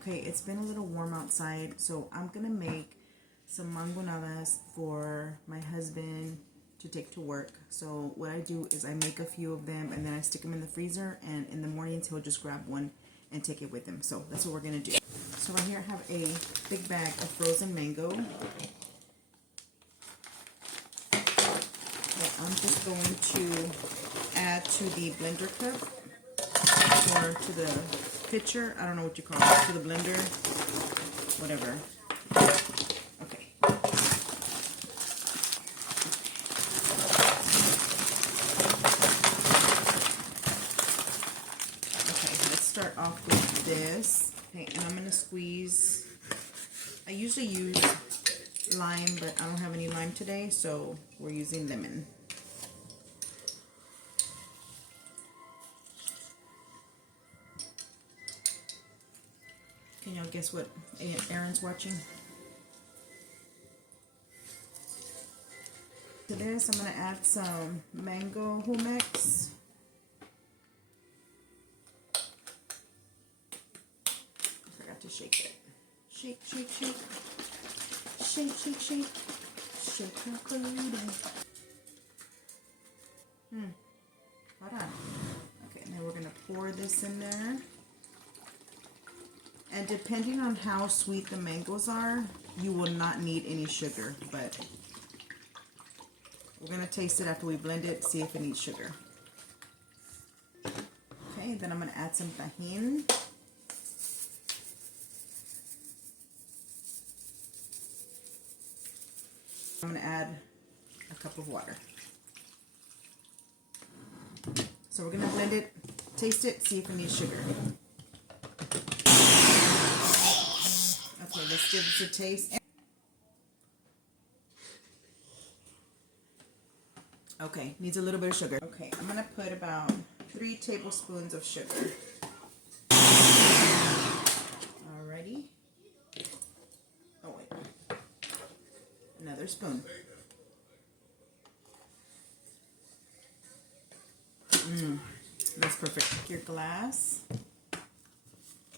Okay, it's been a little warm outside, so I'm gonna make some mangonadas for my husband to take to work. So what I do is I make a few of them and then I stick them in the freezer, and in the mornings he'll just grab one and take it with him. So that's what we're gonna do. So right here I have a big bag of frozen mango that I'm just going to add to the blender cup, or to the pitcher, I don't know what you call it, to the blender, whatever. Okay. Okay, let's start off with this. Okay, and I'm gonna squeeze, I usually use lime, but I don't have any lime today, so we're using lemon. Can y'all guess what Aaron's watching? To this, I'm going to add some mango humex. I forgot to shake it. Shake, shake, shake. Shake, shake, shake. Shake your clothing. Hold on. Okay, now we're going to pour this in there. And depending on how sweet the mangoes are, you will not need any sugar, but we're going to taste it after we blend it, see if it needs sugar. Okay, then I'm going to add some tajin. I'm going to add a cup of water. So we're going to blend it, taste it, see if it needs sugar. Okay, let's give this a taste. Okay, needs a little bit of sugar. Okay, I'm gonna put about 3 tablespoons of sugar. Alrighty. Oh wait, another spoon. That's perfect. Your glass,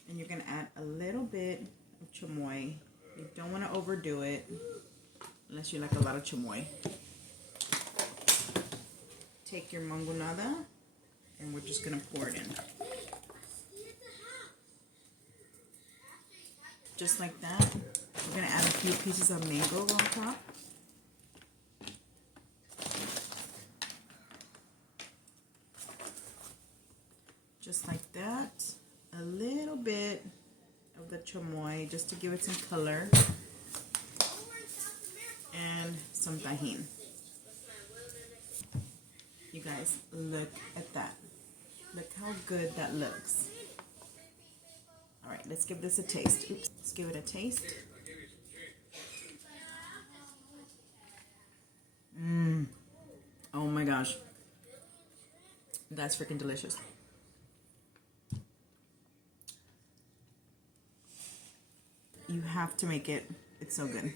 and you're gonna add a little bit of chamoy. You don't want to overdo it unless you like a lot of chamoy. Take your mangonada and we're just going to pour it in. Just like that. We're going to add a few pieces of mango on top. Just like that. A little bit of the chamoy just to give it some color, and some tajin. You guys, look at that. Look how good that looks. Alright, let's give this a taste. Oops, let's give it a taste. Oh my gosh. That's freaking delicious. You have to make it. It's so good.